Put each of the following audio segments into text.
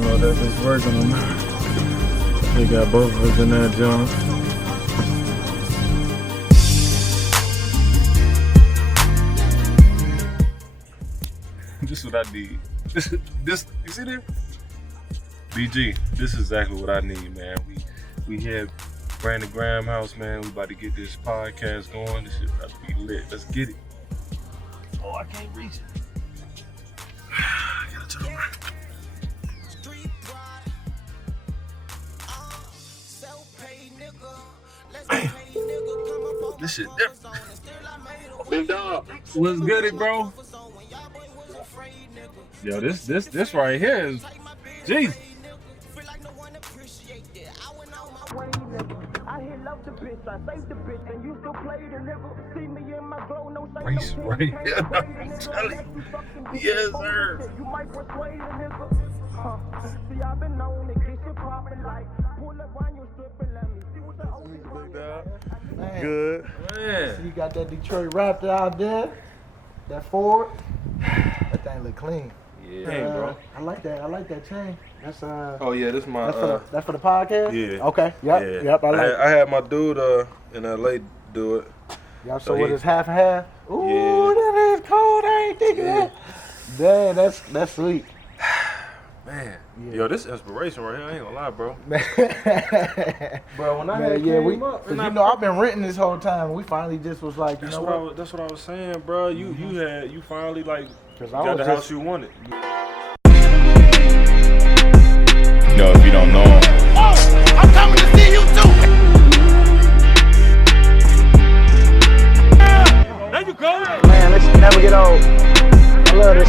don't know if that's just working or not. They got both of us in that junk. This is what I need. This you see this? BG, this is exactly what I need, man. We had Brandon Graham house, man. We about to get this podcast going. This shit about to be lit. Let's get it. Oh, I can't reach it. I gotta turn around. This shit different. Big dog. What's good, bro? Yo, this right here is Jesus. Race right here. I'm telling you. Yes, sir. Man. Good. Man. So you got that Detroit Raptor out there, that Ford. That thing look clean. Yeah, hey, bro. I like that chain. That's Oh yeah, this my. That's for the podcast. Yeah. Okay. Yep. I had my dude in LA do it. Y'all so what is half and half? Ooh, yeah. That is cold. I ain't thinking that. Dang, that's sweet. Man, yo, this inspiration right here, I ain't gonna lie, bro. Bro, when I had came up, cause you know I've been renting this whole time. We finally just was like, that's what I was saying, bro. You finally like got the house you wanted. You know, if you don't know him. Oh, I'm coming to see you too. There you go. Man, this should never get old. I love this.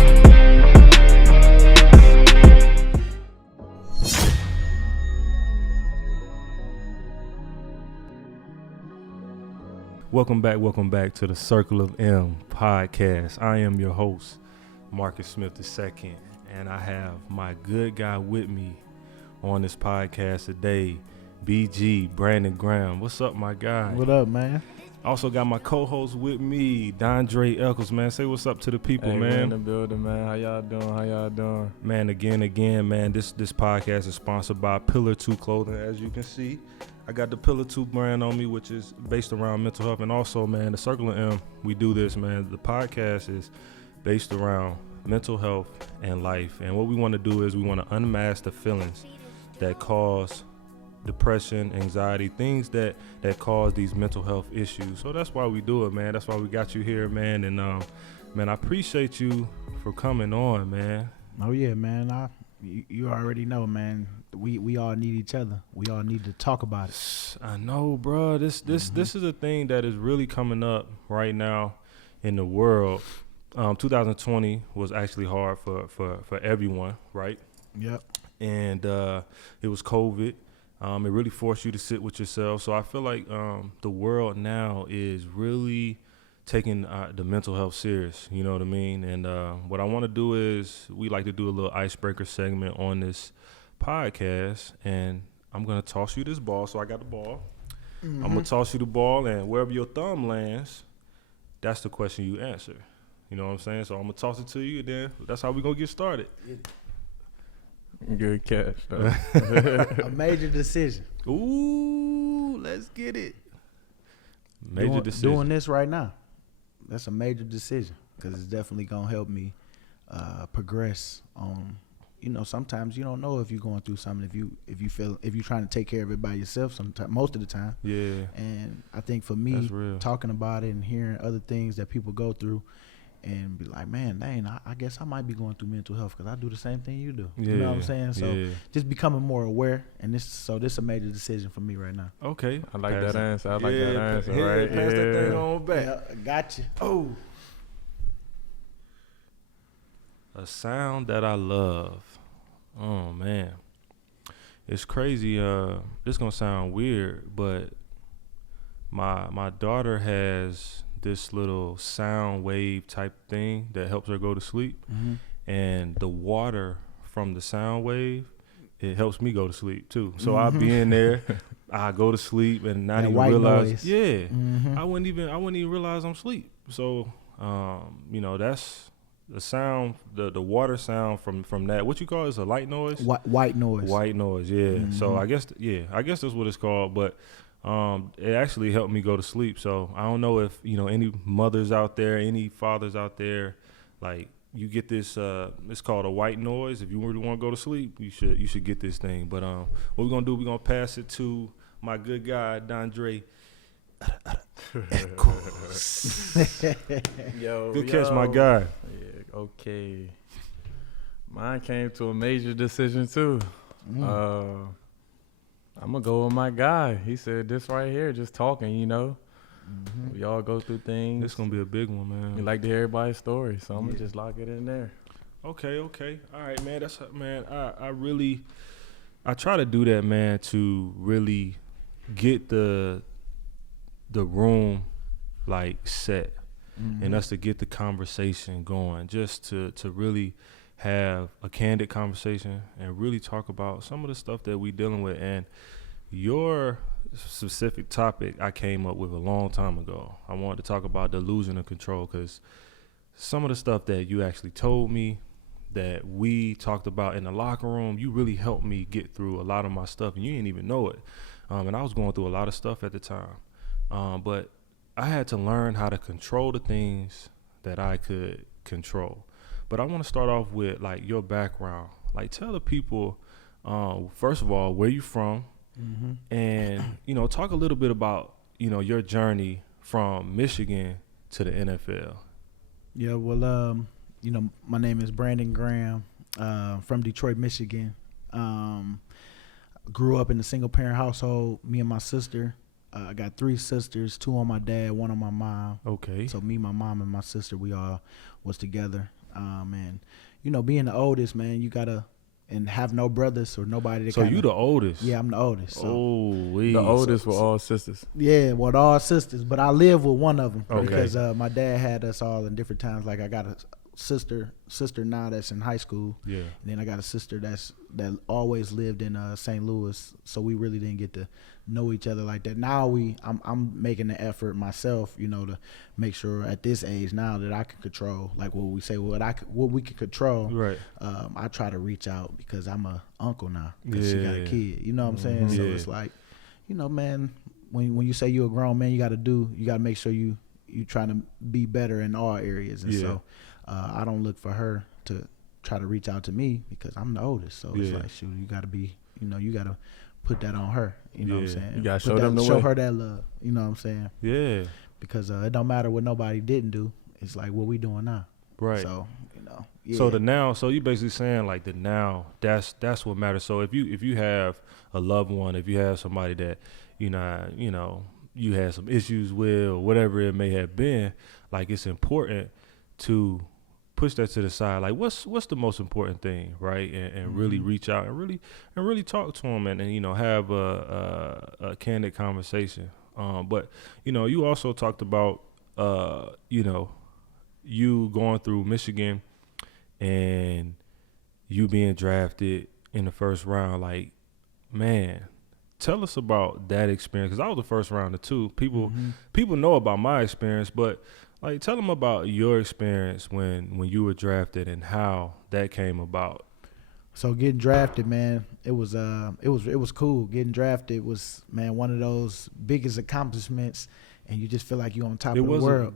Welcome back to the Circle of M podcast. I am your host, Marcus Smith II, and I have my good guy with me on this podcast today, BG, Brandon Graham. What's up, my guy? What up, man? Also got my co-host with me, Dondre Echols, man. Say what's up to the people, man. We're in the building, man. How y'all doing? Man, again, man, this podcast is sponsored by Pillar 2 Clothing, as you can see. I got the Pillar 2 brand on me, which is based around mental health. And also, man, the Circle of M, we do this, man. The podcast is based around mental health and life. And what we want to do is we want to unmask the feelings that cause depression, anxiety, things that cause these mental health issues. So that's why we do it, man. That's why we got you here, man. And, man, I appreciate you for coming on, man. Oh, yeah, man. You already know, man. We all need each other. We all need to talk about it. I know, bro. This is a thing that is really coming up right now in the world. 2020 was actually hard for everyone, right? Yep. And it was COVID. It really forced you to sit with yourself. So I feel like the world now is really taking the mental health serious, you know what I mean? And what I want to do is we like to do a little icebreaker segment on this podcast, and I'm going to toss you this ball. So I got the ball. Mm-hmm. I'm going to toss you the ball, and wherever your thumb lands, that's the question you answer. You know what I'm saying? So I'm going to toss it to you, and then that's how we're going to get started. Good catch, though. A major decision. Ooh, let's get it. Major decision. Doing this right now. That's a major decision because it's definitely going to help me progress on, you know, sometimes you don't know if you're going through something, if you're trying to take care of it by yourself sometimes, most of the time. Yeah. And I think for me, talking about it and hearing other things that people go through and be like, man, dang, I guess I might be going through mental health because I do the same thing you do. Yeah. You know what I'm saying? So just becoming more aware, and this is a major decision for me right now. Okay. I like that answer. Right? Pass that thing on back. Yeah, got you. Oh. A sound that I love. Oh, man. It's crazy. This going to sound weird, but my daughter has this little sound wave type thing that helps her go to sleep. Mm-hmm. And the water from the sound wave, it helps me go to sleep too. So I'll be in there, I go to sleep and not even realize. Noise. Yeah. Mm-hmm. I wouldn't even realize I'm asleep. So, you know, that's the sound, the water sound from that. What you call it? Is a light noise? White noise. White noise, yeah. Mm-hmm. So I guess that's what it's called. But it actually helped me go to sleep. So I don't know if any mothers out there, any fathers out there, like you get this. It's called a white noise. If you really want to go to sleep, you should get this thing. But what we're gonna do? We're gonna pass it to my good guy Dondre. Echols. Yo, Good catch, my guy. Yeah, okay. Mine came to a major decision too. I'm gonna go with my guy. He said this right here, just talking. We all go through things. This gonna be a big one, man. We like to hear everybody's story, so I'm gonna just lock it in there. Okay. All right, man. I try to do that, man, to really get the room like set and us to get the conversation going, just to really have a candid conversation and really talk about some of the stuff that we dealing with. And your specific topic I came up with a long time ago. I wanted to talk about delusion of control, because some of the stuff that you actually told me, that we talked about in the locker room, you really helped me get through a lot of my stuff, and you didn't even know it. And I was going through a lot of stuff at the time. But I had to learn how to control the things that I could control. But I want to start off with like your background. Like, tell the people, first of all, where you from, and talk a little bit about your journey from Michigan to the NFL. Yeah, well, my name is Brandon Graham, from Detroit, Michigan. Grew up in a single parent household. Me and my sister. I got 3 sisters, 2 on my dad, 1 on my mom. Okay. So me, my mom, and my sister, we all was together. And being the oldest, man, you gotta and have no brothers or nobody. To So you the oldest? Yeah, I'm the oldest. So. The oldest were all sisters. Yeah, well, all sisters, but I live with one of them because Okay. my dad had us all in different times. Like I got a sister now that's in high school. Yeah. And then I got a sister that always lived in St. Louis, so we really didn't get to know each other like that. Now I'm making the effort myself, to make sure at this age now that I can control, like what we say, what we can control. Right. I try to reach out because I'm a uncle now because she got a Yeah. kid. You know what I'm saying? So Yeah. it's like, man, when you say you're a grown man, you got to make sure you trying to be better in all areas. And so I don't look for her to try to reach out to me because I'm the oldest. So it's like, shoot, you got to be, you got to put that on her. You know what I'm saying? You gotta Put show them the show way. her that love. You know what I'm saying? Yeah. Because it don't matter what nobody didn't do. It's like what we doing now. Right. So yeah. So the now, so you basically saying like the now, that's what matters. So if you have a loved one, if you have somebody that you had some issues with or whatever it may have been, like it's important to push that to the side. Like what's the most important thing, right? And really reach out and really talk to them and have a candid conversation. But you also talked about you going through Michigan and you being drafted in the first round. Like, man, tell us about that experience, because I was the first rounder too. People know about my experience, but like, tell them about your experience when you were drafted and how that came about. So getting drafted, man, it was cool. Getting drafted was, man, one of those biggest accomplishments, and you just feel like you're on top of the world.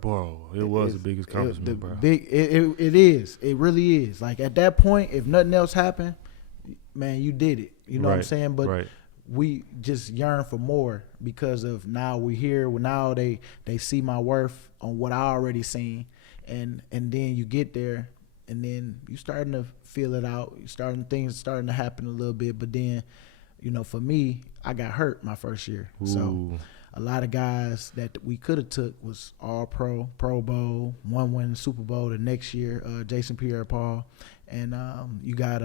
It was the biggest accomplishment, bro. It is. It really is. Like at that point, if nothing else happened, man, you did it. You know what I'm saying? But we just yearn for more because of now we here. Now they see my worth on what I already seen, and then you get there, and then you starting to feel it out. Things starting to happen a little bit, but then, for me, I got hurt my first year. Ooh. So a lot of guys that we could have took was all Pro Bowl, one win Super Bowl the next year, Jason Pierre-Paul. And you got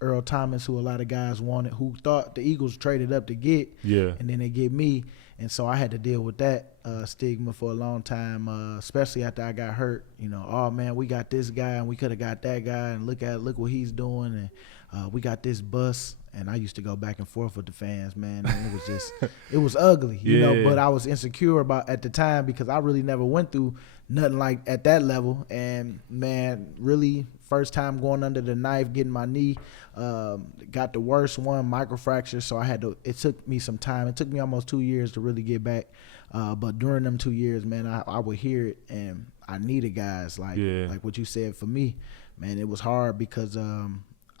Earl Thomas, who a lot of guys wanted, who thought the Eagles traded up to get. Yeah. And then they get me. And so I had to deal with that stigma for a long time, especially after I got hurt. Oh, man, we got this guy and we could have got that guy, and look what he's doing. And we got this bus. and I used to go back and forth with the fans, man. And it was just, it was ugly, you know. But I was insecure about at the time because I really never went through nothing like at that level. And man, really, first time going under the knife, getting my knee, got the worst one, microfracture. So I had to. It took me some time. It took me almost 2 years to really get back. But during them 2 years, man, I would hear it, and I needed guys like what you said. For me, man, it was hard because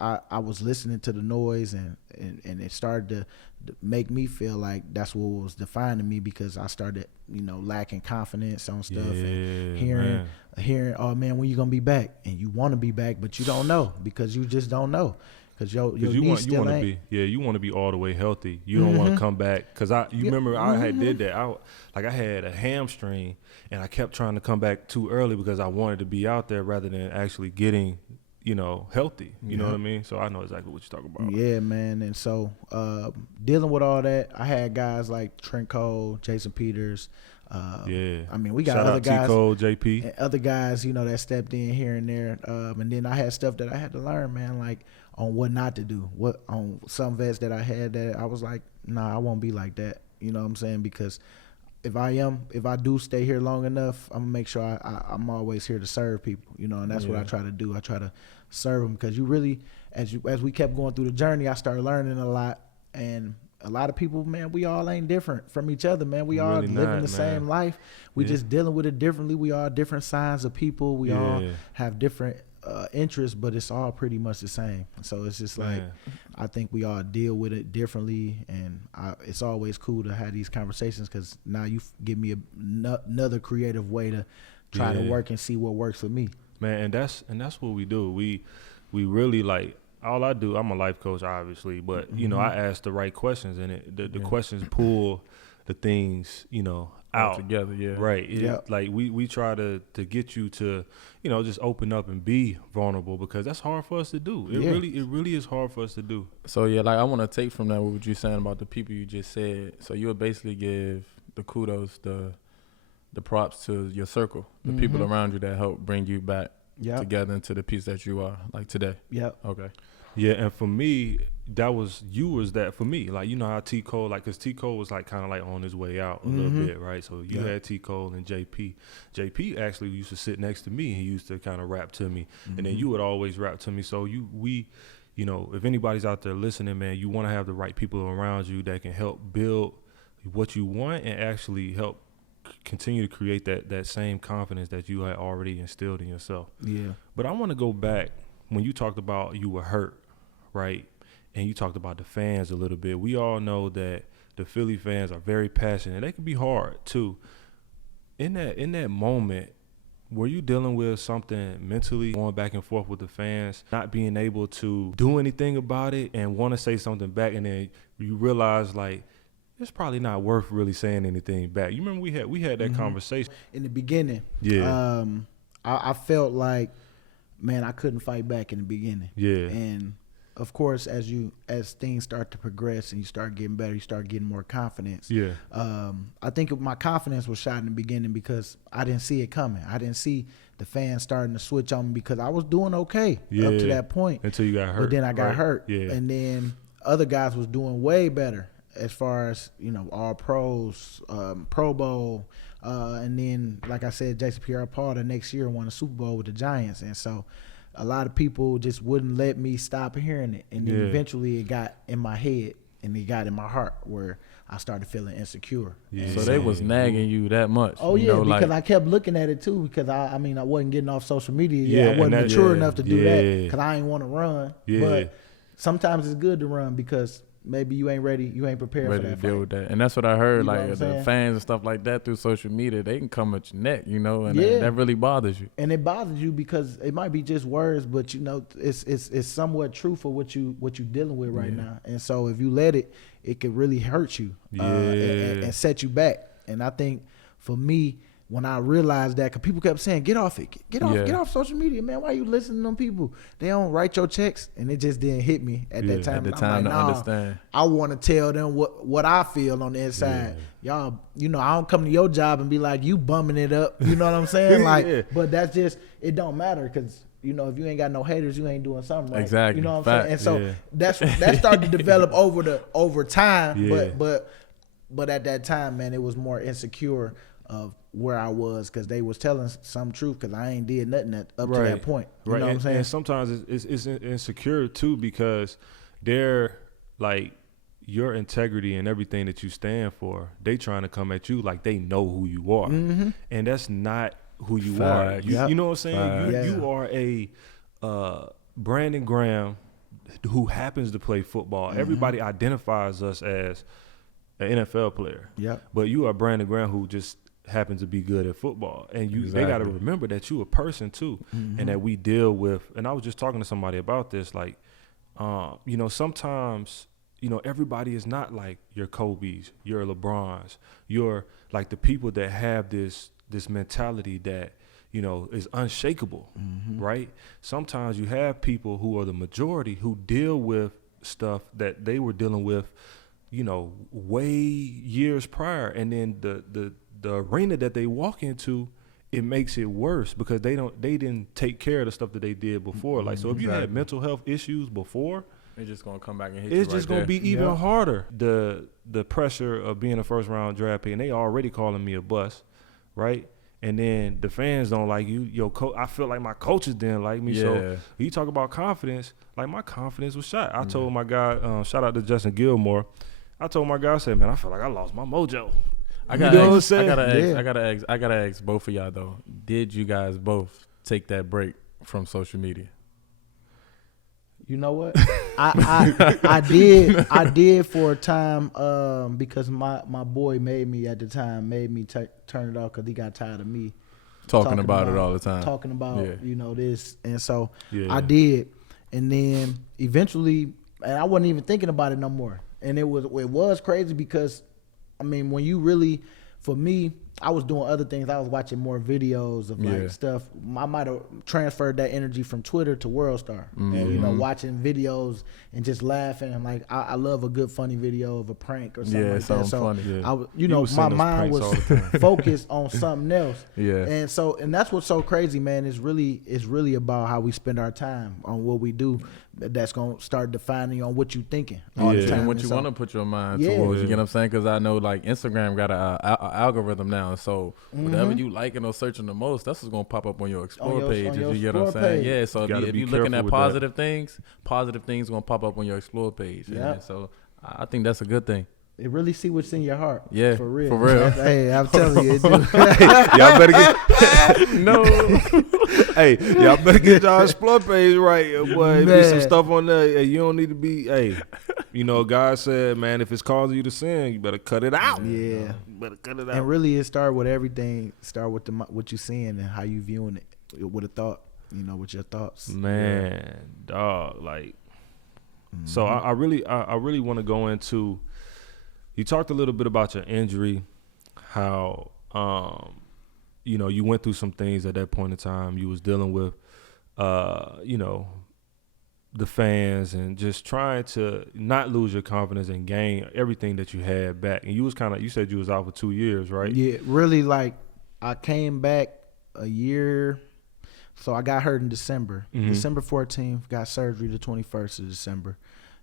I was listening to the noise, and it started to make me feel like that's what was defining me, because I started, you know, lacking confidence on stuff and hearing, oh man, when you gonna be back? And you want to be back, but you don't know, because you just don't know. Cause you want to be you want to be all the way healthy. You don't want to come back, cause remember I had did that. I had a hamstring, and I kept trying to come back too early because I wanted to be out there rather than actually getting, you know, healthy. You know what I mean? So I know exactly what you're talking about. Yeah, man. And so dealing with all that, I had guys like Trent Cole, Jason Peters. I mean, we got Shout other out guys, T-Cole, JP, and other guys, you know, that stepped in here and there. And then I had stuff that I had to learn, man, like on what not to do. What on some vets that I had that I was like, nah, I won't be like that. You know what I'm saying? Because if I do stay here long enough, I'm gonna make sure I'm always here to serve people. You know, and that's what I try to do. I try to serve them, because you really, as we kept going through the journey, I started learning a lot. And a lot of people, man, we all ain't different from each other, man. We all living the same life. We just dealing with it differently. We all different signs of people. We all have different interests, but it's all pretty much the same. So it's just like, I think we all deal with it differently, and it's always cool to have these conversations, because now you give me another creative way to try to work and see what works for me. Man, and that's what we do. We really, like, all I do, I'm a life coach, obviously, but you know, I ask the right questions, and the questions pull the things, you know, out together. Right. Like we try to get you to, you know, just open up and be vulnerable, because that's hard for us to do. It really is hard for us to do. So like I want to take from that what you're saying about the people you just said. So you would basically give the kudos, the props to your circle, the people around you that help bring you back together into the piece that you are, like today. Okay. Yeah, and for me, that for me. Like, you know how T. Cole, like, because T. Cole was like kind of like on his way out a little bit, right? So you had T. Cole and JP. JP actually used to sit next to me. He used to kind of rap to me, and then you would always rap to me. So you know, if anybody's out there listening, man, you want to have the right people around you that can help build what you want and actually help continue to create that same confidence that you had already instilled in yourself. Yeah. But I want to go back when you talked about you were hurt, right? And you talked about the fans a little bit. We all know that the Philly fans are very passionate. They can be hard too. In that moment, were you dealing with something mentally, going back and forth with the fans, not being able to do anything about it and want to say something back, and then you realize, like, it's probably not worth really saying anything back? You remember we had that conversation in the beginning. I felt like, man, I couldn't fight back in the beginning. And of course, as things start to progress and you start getting better, you start getting more confidence. I think my confidence was shot in the beginning because I didn't see it coming. I didn't see the fans starting to switch on me, because I was doing okay up to that point until you got hurt. But then I got hurt, and then other guys was doing way better as far as, you know, all pros, Pro Bowl, and then, like I said, Jason Pierre-Paul the next year won a Super Bowl with the Giants. And so a lot of people just wouldn't let me stop hearing it. And then eventually it got in my head and it got in my heart, where I started feeling insecure. So they was nagging you that much? Oh, yeah, because I kept looking at it too, because I wasn't getting off social media yet. I wasn't mature enough to do that, because I ain't want to run. But sometimes it's good to run, because maybe you ain't ready, you ain't prepared for that to deal with that. And that's what I heard, like the fans and stuff like that through social media, they can come at your neck, you know, and that really bothers you. And it bothers you because it might be just words, but you know, it's somewhat true for what you dealing with right now. And so if you let it could really hurt you and set you back. And I think for me, when I realized that, because people kept saying, get off it, get off social media, man. Why you listening to them people? They don't write your checks. And it just didn't hit me at that time. At the time, like, to understand. I want to tell them what I feel on the inside. Y'all, you know, I don't come to your job and be like, you bumming it up. You know what I'm saying? Like, but that's just, it don't matter, because if you ain't got no haters, you ain't doing something right. Exactly. You know what I'm saying? And so Yeah. that started to develop over time. Yeah. But at that time, man, it was more insecure of where I was because they was telling some truth because I ain't did nothing up to that point. You know what I'm saying? And sometimes it's insecure too because they're like your integrity and everything that you stand for. They trying to come at you like they know who you are, and that's not who you Facts. are. You know what I'm saying? Facts. You are a Brandon Graham who happens to play football. Everybody identifies us as an NFL player. Yep. But you are Brandon Graham who just happens to be good at football. And they got to remember that you a person too. And that we deal with, and I was just talking to somebody about this, like, sometimes, everybody is not like your Kobe's, your LeBron's, your like the people that have this mentality that, is unshakable, right? Sometimes you have people who are the majority who deal with stuff that they were dealing with, way years prior, and then the arena that they walk into, it makes it worse because they didn't take care of the stuff that they did before. Like, so if you had mental health issues before, It's just gonna come back and hit you. it's just gonna be even harder. The pressure of being a first round draft pick, and they already calling me a bust, right? And then the fans don't like you. I feel like my coaches didn't like me. Yeah. So you talk about confidence, like my confidence was shot. I told my guy, shout out to Justin Gilmore. I told my guy, I said, man, I feel like I lost my mojo. I You know what I'm gotta saying? I gotta ask both of y'all though. Did you guys both take that break from social media? You know what? I did for a time because my boy made me turn it off because he got tired of me Talking about it all the time. talking about this, and so Yeah. I did, and then eventually, and I wasn't even thinking about it no more, and it was crazy because, I mean, when you really, for me, I was doing other things. I was watching more videos of like stuff. I might have transferred that energy from Twitter to WorldStar, and watching videos and just laughing. And like, I love a good funny video of a prank or something like that. So funny. Yeah. I was, You was my seeing those mind pranks all was the time. focused on something else. Yeah. And that's what's so crazy, man. It's really about how we spend our time on what we do. That's gonna start defining on what you thinking all the Yeah. time. And what And you so- want to put your mind Yeah. towards, you Yeah. get what I'm saying? Because I know like Instagram got a algorithm now, so whatever you liking or searching the most, that's what's gonna pop up on your explore your- page. on If your you get what I'm explore saying? page. Yeah. So You gotta if be you looking careful at with positive things gonna pop up on your explore page. Yeah. And so I think that's a good thing. It really see what's in your heart. Yeah, For real. for real. Hey, I'm telling you, it do. Y'all better get No. y'all better get y'all explore page right, boy. Be some Man. stuff on there. Hey, you don't need to be. Hey, God said, man, if it's causing you to sin, you better cut it out. Yeah. You better cut it out. And really, it start with everything. Start with what you seeing and how you viewing it with a thought. With your thoughts. Man, dog, like. So I really want to go into. You talked a little bit about your injury, how you went through some things at that point in time. You was dealing with, the fans and just trying to not lose your confidence and gain everything that you had back. And you said you was out for 2 years, right? Yeah, really. Like, I came back a year. So I got hurt in December. December 14th, got surgery the 21st of December.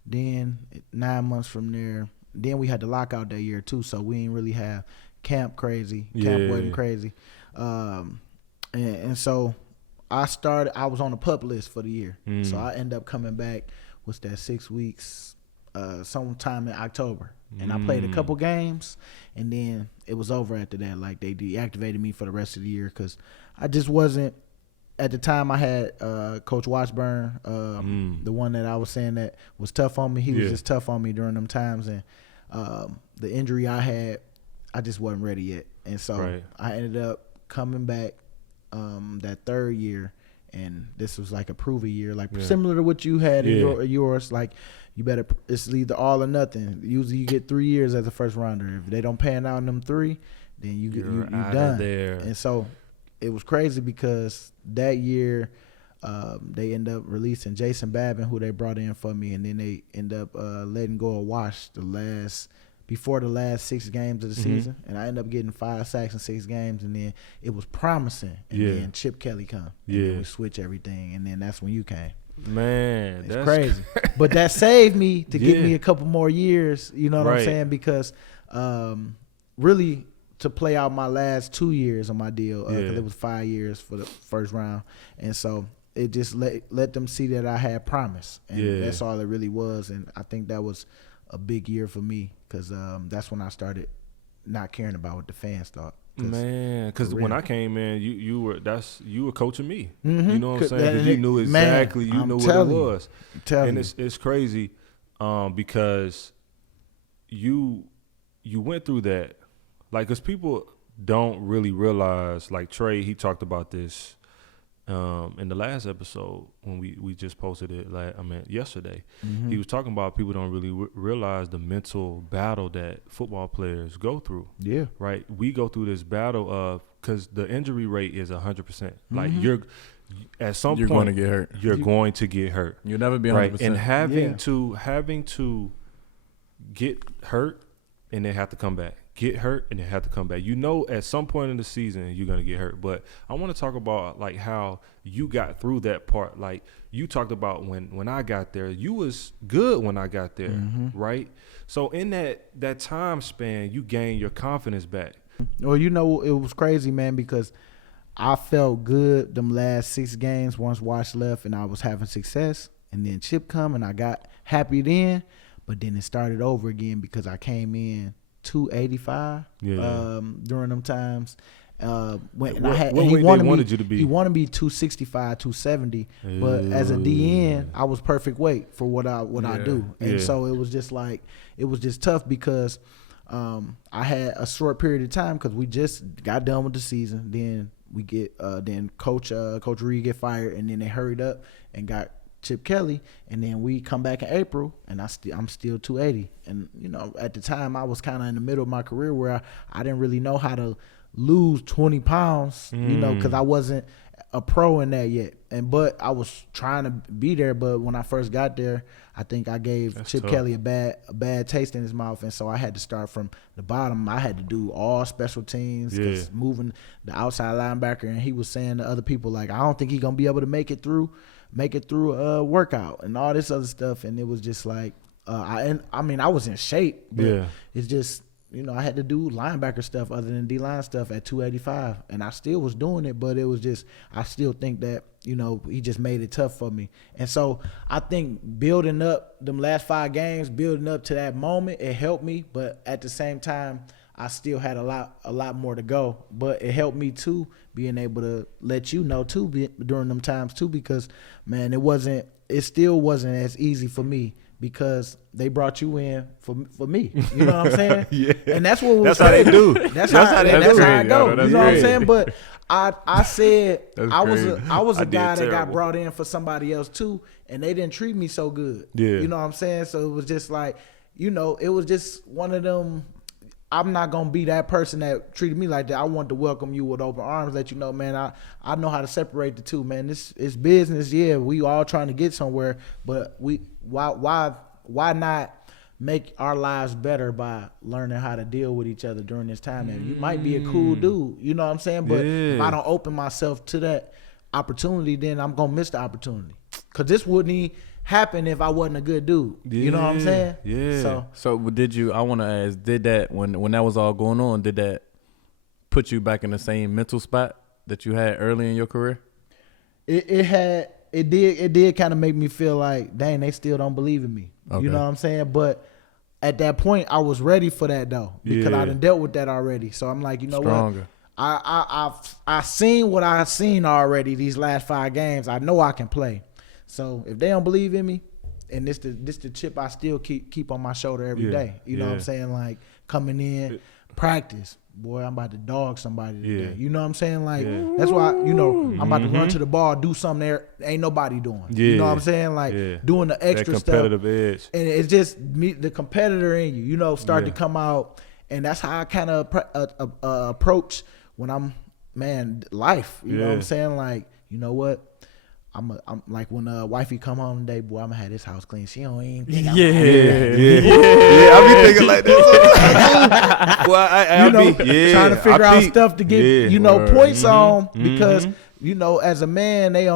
Then 9 months from there, then we had the lockout that year too. So we didn't really have camp crazy. Camp wasn't crazy. And so I was on the PUP list for the year. So I ended up coming back, 6 weeks, sometime in October. And I played a couple games, and then it was over after that. Like, they deactivated me for the rest of the year because I just wasn't. At the time, I had Coach Washburn, the one that I was saying that was tough on me. He was just tough on me during them times. And the injury I had, I just wasn't ready yet. And so I ended up coming back that third year. And this was like a prove-a year, like similar to what you had in yours. Like, it's either all or nothing. Usually you get 3 years as a first rounder. If they don't pan out in them 3, then you're out done. of there. And so it was crazy because that year they end up releasing Jason Babin, who they brought in for me, and then they end up letting go of Wash the last before the last 6 games of the season, and I ended up getting 5 sacks in 6 games, and then it was promising, and then Chip Kelly come, and then we switch everything, and then that's when you came. Man, It's that's crazy. But that saved me to give me a couple more years, you know what I'm saying? Because really to play out my last 2 years on my deal, because it was 5 years for the first round, and so it just let them see that I had promise, and that's all it really was. And I think that was a big year for me, because that's when I started not caring about what the fans thought. Man, because when I came in, you were coaching me. Mm-hmm. You know what I'm saying? 'Cause you knew exactly, you knew what it was. And it's crazy because you went through that. Like, because people don't really realize, like Trey, he talked about this in the last episode when we just posted it, yesterday. Mm-hmm. He was talking about people don't really realize the mental battle that football players go through. Yeah. Right? We go through this battle of, because the injury rate is 100%. Like, at some you're point, going to get hurt. You're going to get hurt. You'll never be 100%. Right? And having to get hurt and then have to come back. Get hurt and then have to come back. You know, at some point in the season, you're going to get hurt. But I want to talk about, like, how you got through that part. Like, you talked about when I got there, you was good when I got there, right? So in that time span, you gained your confidence back. Well, you know, it was crazy, man, because I felt good them last 6 games once Wash left and I was having success. And then Chip come and I got happy then. But then it started over again because I came in 285 during them times. He wanted you to be. He wanted me 265, 270. But as a DN, I was perfect weight for what I do. And so it was just like, it was just tough because I had a short period of time because we just got done with the season. Then we get then Coach Reed get fired, and then they hurried up and got Chip Kelly, and then we come back in April, and I'm still 280. And you know, at the time, I was kind of in the middle of my career where I didn't really know how to lose 20 pounds, you know, because I wasn't a pro in that yet. But I was trying to be there. But when I first got there, I think I gave Chip Kelly a bad taste in his mouth, and so I had to start from the bottom. I had to do all special teams, because moving the outside linebacker, and he was saying to other people, like, I don't think he's gonna be able to make it through a workout and all this other stuff. And it was just like, I was in shape, but it's just, you know, I had to do linebacker stuff other than D-line stuff at 285, and I still was doing it, but it was just, I still think that, you know, he just made it tough for me. And so I think building up them last 5 games, building up to that moment, it helped me, but at the same time, I still had a lot more to go. But it helped me too, being able to let you know too during them times too, because man, it still wasn't as easy for me, because they brought you in for me. You know what I'm saying? And that's what that's how they do. That's how I go. You know what I'm saying? But I said I was a guy that got brought in for somebody else too, and they didn't treat me so good. You know what I'm saying? So it was just like, you know, it was just one of them. I'm not going to be that person that treated me like that. I want to welcome you with open arms, let you know, man, I know how to separate the two, man. It's business. Yeah, we all trying to get somewhere, but why not make our lives better by learning how to deal with each other during this time? And you might be a cool dude, you know what I'm saying? But if I don't open myself to that opportunity, then I'm going to miss the opportunity. Because this wouldn't even happen if I wasn't a good dude. You know what I'm saying? Yeah. So did you, I want to ask, did that, when that was all going on, did that put you back in the same mental spot that you had early in your career? It did kind of make me feel like, dang, they still don't believe in me. Okay. You know what I'm saying? But at that point, I was ready for that though, because I done dealt with that already. So I'm like, you know what? I seen what I seen already these last 5 games. I know I can play. So if they don't believe in me, and this the chip I still keep on my shoulder every day. You know what I'm saying? Like, coming in, practice. Boy, I'm about to dog somebody today. You know what I'm saying? Like, that's why, you know, I'm about to run to the ball, do something there ain't nobody doing. You know what I'm saying? Like, doing the extra that competitive edge. And it's just me, the competitor in you, you know, start to come out. And that's how I kind of approach when I'm, life. You know what I'm saying? Like, you know what? I'm like when wifey come home today, boy, I'm gonna have this house clean. She don't even think I'm Yeah, I be thinking like that. Well, I be trying to figure out peep. stuff to get Yeah. points on because as a man, we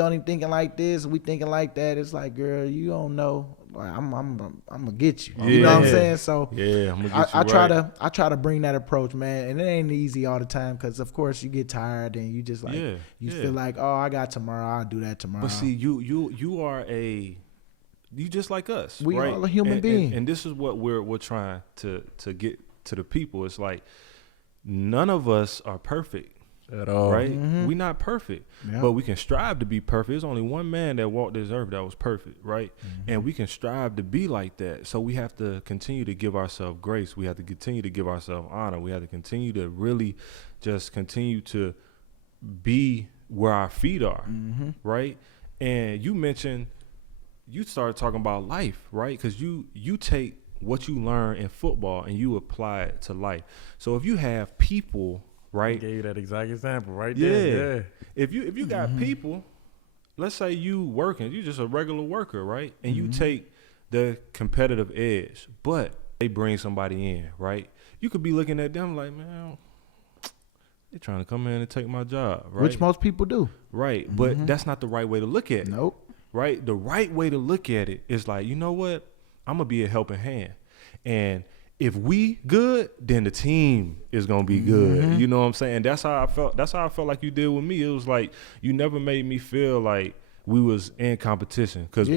only thinking like this, we thinking like that. It's like, girl, you don't know. Like, I'm gonna get you. You know what I'm Yeah. saying? So Yeah, I'm gonna get you I try right. I try to bring that approach, man, and it ain't easy all the time because of course you get tired and you just like you feel like, oh, I got tomorrow, I'll do that tomorrow. But see, you are you just like us. We right? all a human being. and this is what we're trying to get to the people. It's like none of us are perfect. At all. Right? We not perfect, Yeah. but we can strive to be perfect. There's only one man that walked this earth that was perfect, right? And we can strive to be like that. So we have to continue to give ourselves grace. We have to continue to give ourselves honor. We have to continue to really just continue to be where our feet are, right? And you started talking about life, right? Because you take what you learn in football and you apply it to life. So if you have people, right? Gave you that exact example right Yeah. there. Yeah. If you got people, let's say you working, you just a regular worker, right? And you take the competitive edge, but they bring somebody in, right? You could be looking at them like, man, they're trying to come in and take my job, right? Which most people do. Right, but that's not the right way to look at it. Nope. Right? The right way to look at it is like, you know what? I'm going to be a helping hand. And if we good, then the team is going to be good. You know what I'm saying? That's how I felt. That's how I felt like you did with me. It was like you never made me feel like we was in competition. Because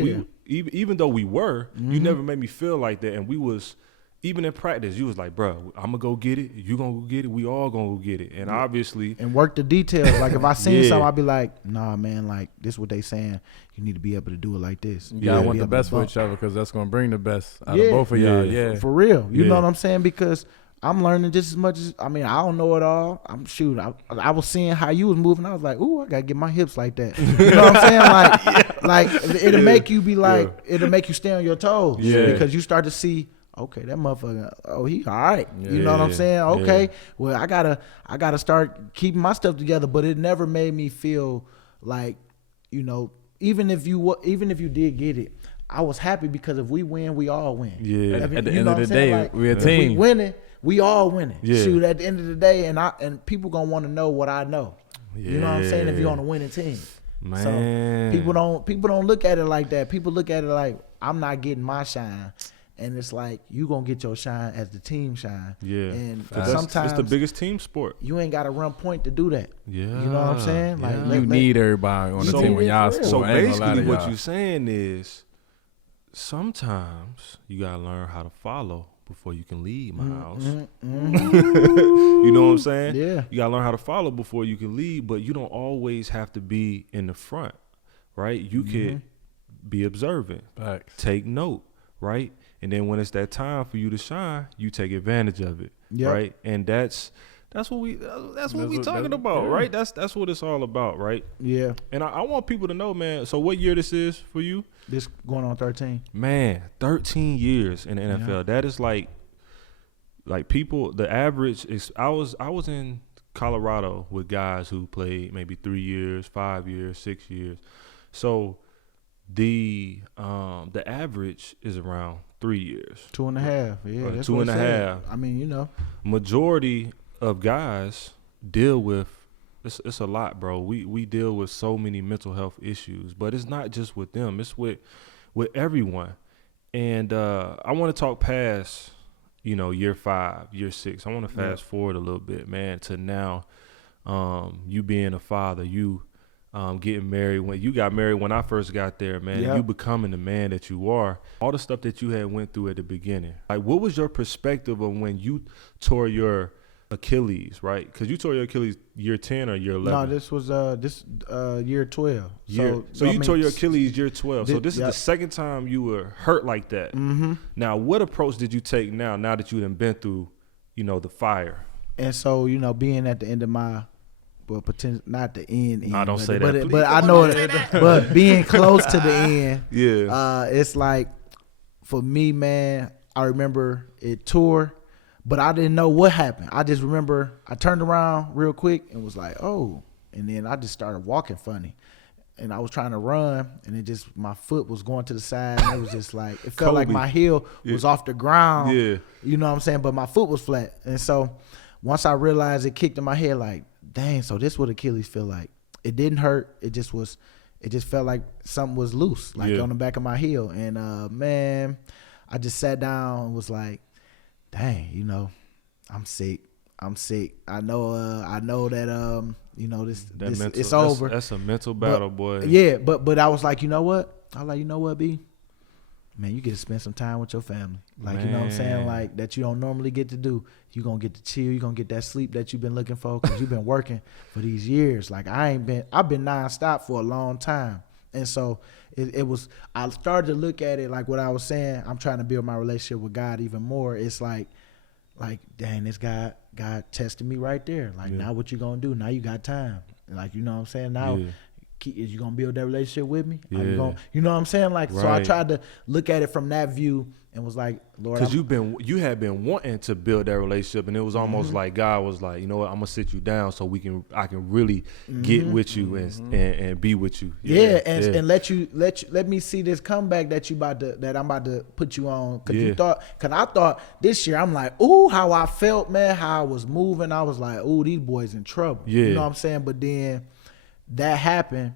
even though we were, you never made me feel like that. And we was, even in practice, you was like, bro, I'm going to go get it. You going to go get it. We all going to go get it. And obviously. And work the details. Like if I seen something, I'd be like, nah, man, like this what they saying. You need to be able to do it like this. You gotta want the best for each other because that's gonna bring the best out Yeah. of both of y'all. Yeah. For real. You Yeah. know what I'm saying? Because I'm learning just as much as, I don't know it all. I was seeing how you was moving. I was like, ooh, I gotta get my hips like that. You know what I'm saying? Like it'll make you be like, it'll make you stay on your toes. Yeah. Because you start to see, okay, that motherfucker, oh, he all right. You know what I'm Yeah. saying? Okay, Yeah. well, I gotta start keeping my stuff together. But it never made me feel like, even if you did get it, I was happy because if we win, we all win. Yeah. At the You end know of what the I'm saying? day, Like, we a if we team. winning, we all winning. Yeah. Shoot, at the end of the day, and people gonna want to know what I know. You know what I'm saying? If you're on a winning team. Man. So people don't look at it like that. People look at it like I'm not getting my shine, and it's like you gonna get your shine as the team shine. Yeah. And 'Cause that's sometimes it's the biggest team sport. you ain't got to run point to do that. Yeah. You know what I'm saying? Like Yeah. You need everybody on the So- team when y'all So score. So I ain't gonna lie basically to what y'all. you're saying is sometimes you gotta learn how to follow before you can lead, Miles. You know what I'm saying? Yeah. You gotta learn how to follow before you can lead, but you don't always have to be in the front, right? You could be observant, Facts. take note, right? And then when it's that time for you to shine, you take advantage of it, Yep. right? And that's what we talking about, yeah. right? That's what it's all about, right? Yeah. And I want people to know, man. So what year this is for you? This going on 13. Man, 13 years in the NFL. Yeah. That is like people. The average is. I was in Colorado with guys who played maybe 3 years, 5 years, 6 years. So the average is around 3 years. 2.5. Yeah. Right, That's two what and it a said. half. I mean, Majority of guys deal with. It's a lot, bro. We deal with so many mental health issues, but it's not just with them. It's with everyone. And I want to talk past, year 5, year 6. I want to fast forward a little bit, man, to now. You being a father, you getting married. When you got married, when I first got there, man, Yeah. you becoming the man that you are. All the stuff that you had went through at the beginning. Like, what was your perspective of when you tore your Achilles, right? Because you tore your Achilles year 10 or year 11? No, this was year 12. So you tore your Achilles year 12. So this is yep. the second time you were hurt like that. Mm-hmm. Now, what approach did you take now that you done been through, the fire? And so, being at the end of my, well, potential, not the end. Nah, don't but, say but that, it- please. But I know it. But being close to the end, Yeah. it's like, for me, man, I remember it tore, but I didn't know what happened. I just remember I turned around real quick and was like, oh, and then I just started walking funny. and I was trying to run, and it just my foot was going to the side, and it was just like it felt like my heel was off the ground. Yeah. You know what I'm saying? But my foot was flat, and so once I realized it kicked in my head, like, dang, so this what Achilles feel like. It didn't hurt. It just felt like something was loose, like on the back of my heel. And man, I just sat down and was like, dang, you know, I'm sick. I know that you know, this it's over. That's a mental battle, boy. Yeah, but I was like, you know what? I was like, you know what, B? Man, you get to spend some time with your family. Like, you know what I'm saying? Like, that you don't normally get to do. You're going to get to chill. You're going to get that sleep that you've been looking for because you've been working for these years. Like, I've been nonstop for a long time. And so I started to look at it like what I was saying. I'm trying to build my relationship with God even more. It's like, dang, this God tested me right there. Like, now what you going to do? Now you got time. Like, you know what I'm saying? Now, is you gonna build that relationship with me? Are you gonna, you know what I'm saying? Like, so I tried to look at it from that view and was like, Lord, because you had been wanting to build that relationship, and it was almost like God was like, you know what, I'm gonna sit you down so I can really get with you and be with you. And let me see this comeback that I'm about to put you on. Cause I thought this year I'm like, ooh, how I felt, man, how I was moving. I was like, ooh, these boys in trouble. You know what I'm saying? But then that happened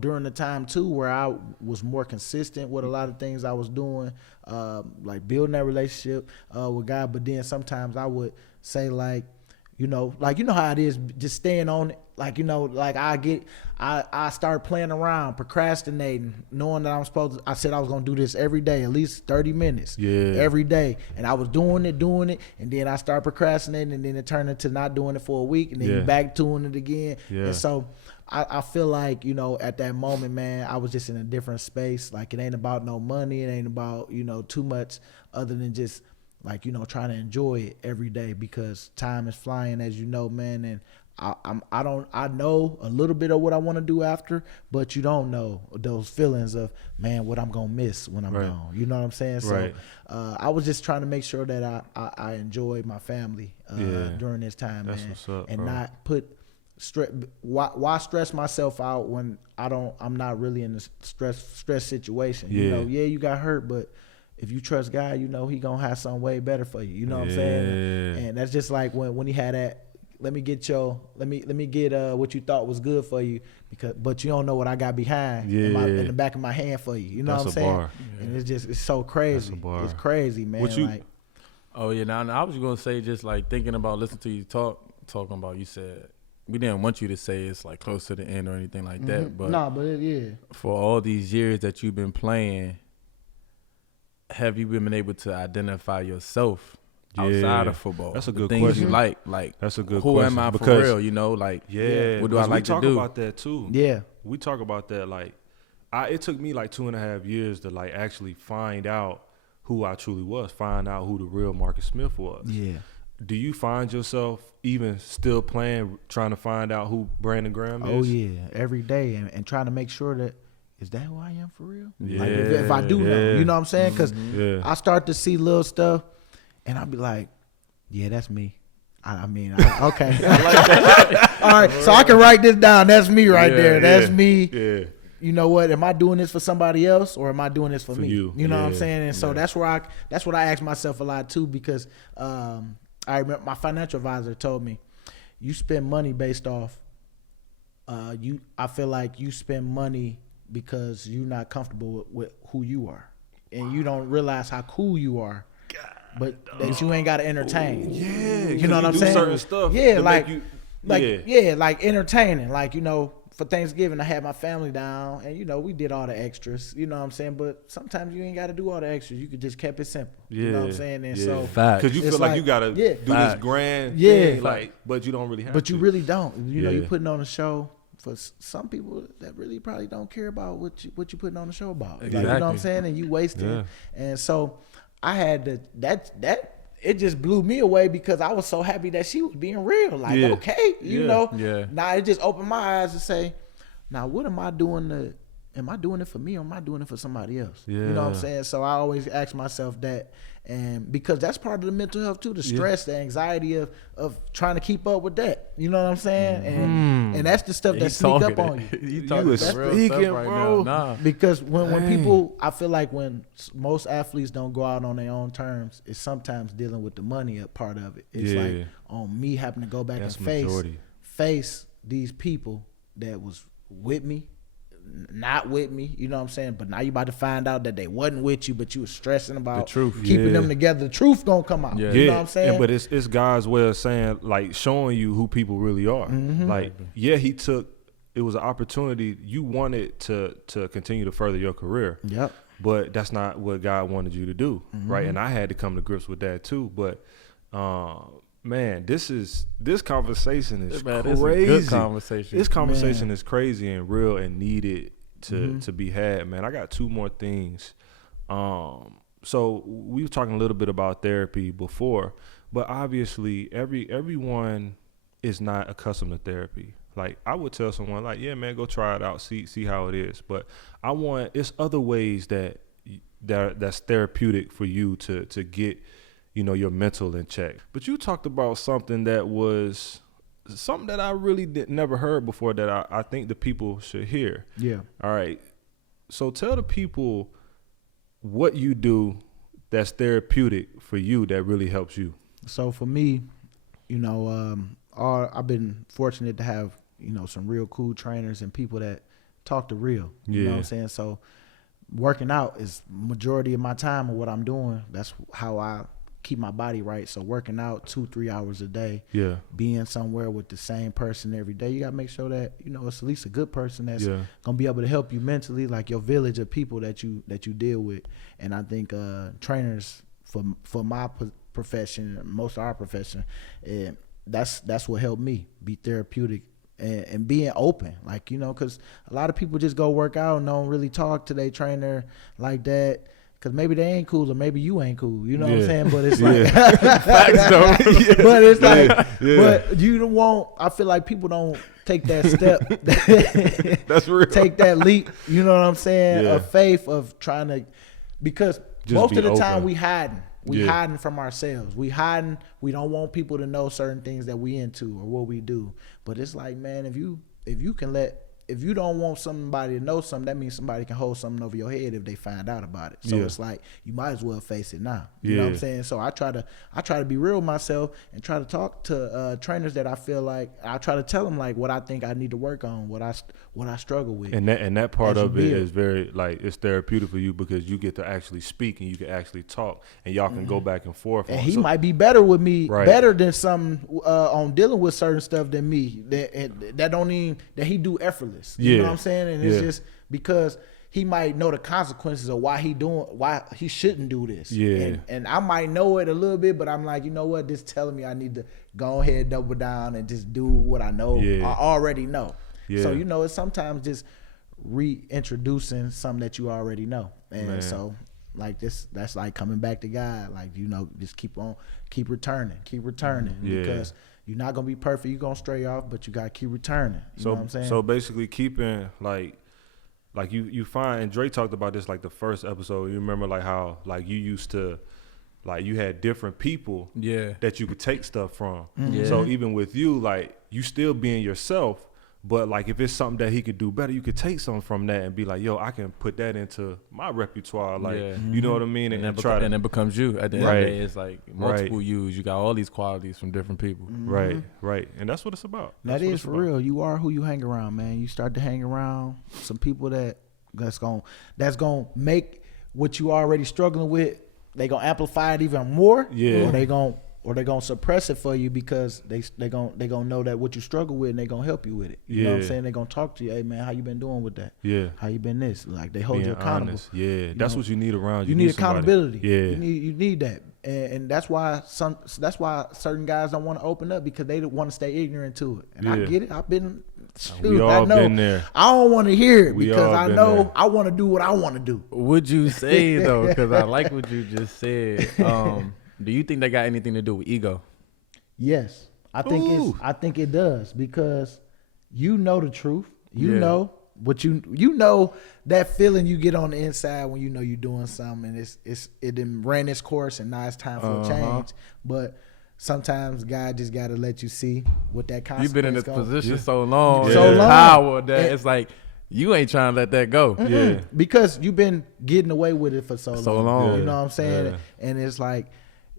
during the time too where I was more consistent with a lot of things I was doing, like building that relationship with God. But then sometimes I would say like how it is, just staying on it. Like, you know, like I start playing around, procrastinating, knowing that I said I was going to do this every day, at least 30 minutes every day. And I was doing it. And then I started procrastinating, and then it turned into not doing it for a week, and then back doing it again. And so I feel like, you know, at that moment, man, I was just in a different space. Like, it ain't about no money. It ain't about, you know, too much other than just like, you know, trying to enjoy it every day, because time is flying, as you know, man. And I know a little bit of what I want to do after, but you don't know those feelings of, man, what I'm going to miss when I'm gone. You know what I'm saying? So I was just trying to make sure that I enjoyed my family during this time, That's man. what's up, and bro. not put stress. Why stress myself out when I'm not really in a stress situation? You know, you got hurt, but if you trust God, you know He gonna have something way better for you. You know what I'm saying? And that's just like when He had that. Let me get what you thought was good for you, but you don't know what I got behind in the back of my hand for you. You know what I'm saying? Bar. And it's so crazy. It's crazy, man. Oh yeah. Now I was gonna say, just like thinking about listening to you talking about, you said we didn't want you to say it's like close to the end or anything like that, but for all these years that you've been playing, have you been able to identify yourself outside of football? That's a good things question. You like that's a good who question. am I because, for real? You know, like what do I like to do? We talk about that too. Yeah, we talk about that. Like, it took me like 2.5 years to like actually find out who I truly was, find out who the real Marcus Smith was. Yeah. Do you find yourself even still playing, trying to find out who Brandon Graham is? Oh yeah, every day, and trying to make sure that, is that who I am for real? Like, if I do know, you know what I'm saying? Because I start to see little stuff, and I'll be like, yeah, that's me. I mean, okay. I like that. All right, so I can write this down. That's me right there. That's me. Yeah. You know what? Am I doing this for somebody else, or am I doing this for me? You know what I'm saying? And so that's what I ask myself a lot too, because I remember my financial advisor told me, you spend money based off I feel like you spend money because you're not comfortable with who you are, and you don't realize how cool you are, but that you ain't got to entertain. Yeah, you know what I'm saying? Certain stuff. Yeah, like entertaining. Like, you know, for Thanksgiving, I had my family down, and you know, we did all the extras. You know what I'm saying? But sometimes you ain't got to do all the extras. You could just kept it simple. You know what I'm saying? And so, because you feel like you got to do this grand thing, like, but you don't really have to. But you really don't. You know, you're putting on a show for some people that really probably don't care about what you putting on the show about. Exactly. Like, you know what I'm saying? And you wasting. Yeah. And so I had that it just blew me away, because I was so happy that she was being real. Like, okay, you know. Yeah. Now it just opened my eyes to say, now what am I doing to am I doing it for me or am I doing it for somebody else? Yeah. You know what I'm saying? So I always ask myself that, and because that's part of the mental health too, the stress, the anxiety of trying to keep up with that. You know what I'm saying? And that's the stuff that sneak up on you. You talking was real speaking, stuff right bro. now. Nah. Because when people, I feel like when most athletes don't go out on their own terms, it's sometimes dealing with the money part of it. It's like on me having to go back That's and majority. face these people that was with me, not with me, you know what I'm saying? But now you about to find out that they wasn't with you, but you was stressing about The truth. keeping them together. The truth gonna come out. Yeah. You know what I'm saying? But it's God's way of saying, like, showing you who people really are. Like, it was an opportunity. You wanted to continue to further your career. Yep. But that's not what God wanted you to do, right? And I had to come to grips with that too. But man, this conversation is Man, crazy. it's a good conversation. This conversation is crazy and real and needed to be had, man. I got two more things. So we were talking a little bit about therapy before, but obviously everyone is not accustomed to therapy. Like, I would tell someone, like, yeah, man, go try it out, see how it is. But it's other ways that's therapeutic for you to get, you know, your mental in check. But you talked about something that was something that I really never heard before that I think the people should hear. Yeah. All right. So tell the people what you do that's therapeutic for you that really helps you. So for me, you know, I've been fortunate to have, you know, some real cool trainers and people that talk the real. You know what I'm saying? So working out is majority of my time of what I'm doing. That's how I keep my body right. So working out 2-3 hours a day, being somewhere with the same person every day, you gotta make sure that, you know, it's at least a good person that's gonna be able to help you mentally, like your village of people that you deal with. And I think trainers for my profession, most of our profession, that's what helped me be therapeutic and being open, like, you know, because a lot of people just go work out and don't really talk to their trainer like that. Cause maybe they ain't cool, or maybe you ain't cool. You know what I'm saying? But it's like, facts though. But it's like, but you don't want. I feel like people don't take that step. That's real. Take that leap. You know what I'm saying? Of faith of trying to, because Just most be of the open. time we hiding. We hiding from ourselves. We hiding. We don't want people to know certain things that we into or what we do. But it's like, man, if you don't want somebody to know something, that means somebody can hold something over your head if they find out about it. So it's like, you might as well face it now. You know what I'm saying? So I try to be real with myself and try to talk to trainers that I feel like, I try to tell them like what I think I need to work on, what I struggle with. And that part As of you it build. is very, like, it's therapeutic for you because you get to actually speak and you can actually talk and y'all can go back and forth. And he might be better with me, Right. better than some on dealing with certain stuff than me. That don't even that he do effortless. You know what I'm saying? And it's just because he might know the consequences of why he shouldn't do this. And I might know it a little bit, but I'm like, you know what? This telling me I need to go ahead, double down, and just do what I know. I already know. So, you know, it's sometimes just reintroducing something that you already know. And so, like, that's like coming back to God. Like, you know, just keep returning. Because you're not gonna be perfect. You're gonna stray off, but you gotta keep returning. You know what I'm saying? So basically keeping like you find, and Dre talked about this like the first episode. You remember like how like you used to, like, you had different people that you could take stuff from. So even with you, like, you still being yourself, but like if it's something that he could do better, you could take something from that and be like, yo, I can put that into my repertoire. Like, you know what I mean? And it becomes you. At the end of the day, it's like multiple yous. You got all these qualities from different people. Right. And that's what it's about. That is for real. You are who you hang around, man. You start to hang around some people that's gonna make what you already struggling with, they gonna amplify it even more. Or they gonna suppress it for you because they gonna know that what you struggle with and they gonna help you with it. You know what I'm saying? They gonna talk to you. Hey man, how you been doing with that? How you been this? Like, they hold Being you accountable. honest. That's what you need around you. You need accountability. Somebody. You need that. And that's why certain guys don't want to open up, because they want to stay ignorant to it. And I get it. I've been we all been there. I don't want to hear it We because all I been know there. I want to do what I want to do. Would you say though, because I like what you just said, do you think that got anything to do with ego? Yes, I think it does, because you know the truth. You know what you know that feeling you get on the inside when you know you're doing something and it done ran its course and now it's time for a change. But sometimes God just got to let you see what that consequence. You've been in this goes. position so long, So long. power that And- it's like you ain't trying to let that go. Yeah. Because you've been getting away with it for so long. You know what I'm saying? Yeah. And it's like